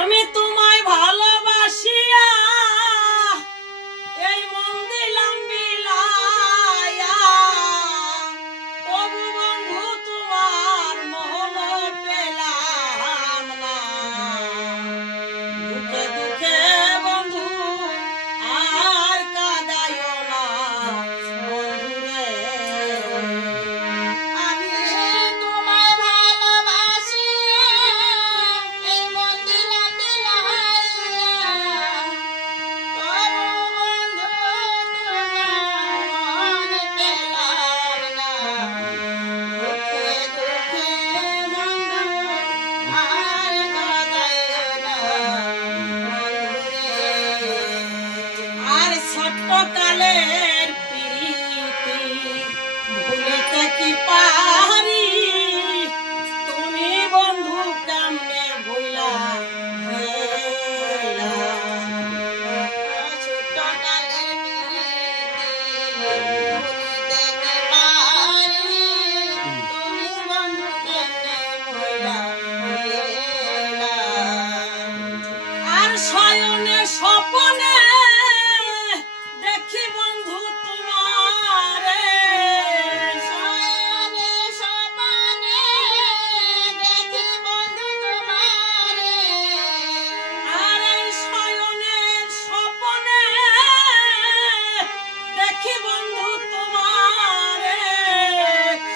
আমি তোমায় ভালোবাসিয়া এই মন দিলাম বিলাইয়া, তবু বন্ধু তোমার মোহন পেলাম না। দুঃখে দুঃখে বন্ধু আর কাঁদাইও না বন্ধুরে। ছোট্টকালের প্রীতি ভুলিতে কি পারি, তুমি বন্ধু কেমনে ভুলা গেলা। ছোট্টকালের প্রীতি ভুলিতে কি পারি, তুমি বন্ধু কেমনে ভুলা গেলা। আর শয়নে স্বপনে দেখি বন্ধু তোমারে, শয়নে স্বপনে দেখি বন্ধু তোমারে। আর এই শয়নে স্বপনে দেখি বন্ধু তোমারে,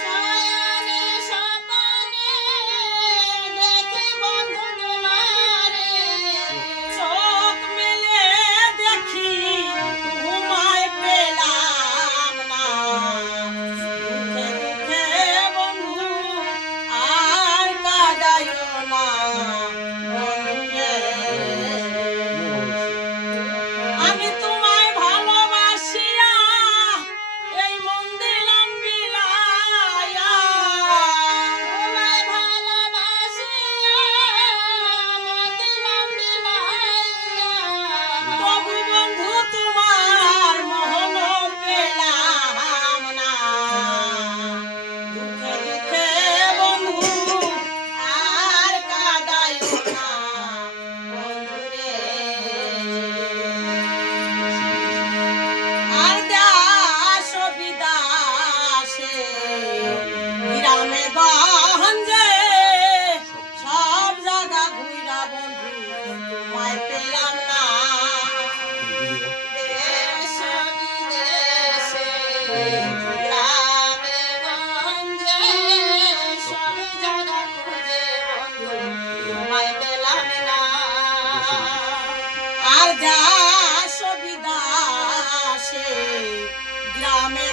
শয়নে স্বপনে দেখি বন্ধু তোমারে। চোখ মেলে দেখি ঘুমায় পেলাম না। দুঃখে দুঃখে বন্ধু আর কাঁদাইও না বন্ধুরে। আমি তোমায় ভালোবাসিয়া এই মন দিলাম বিলাইয়া, তোমায় ভালোবাসিয়া মন দিলাম বিলাইয়া, তবু বন্ধু তোমার মোহন পেলাম না। দুঃখে দুঃখে বন্ধু আর কাঁদাইও না বন্ধুরে। আর দাস বিদাসে গ্রামে গঞ্জে সব জায়গা ঘুরা বন্ধু তোমায় পেলাম না। দেশ বিদেশে গ্রামে গঞ্জে সব জায়গা খুঁজে বন্ধু তোমায় পেলাম না। আর দাস বিদাসে গ্রামে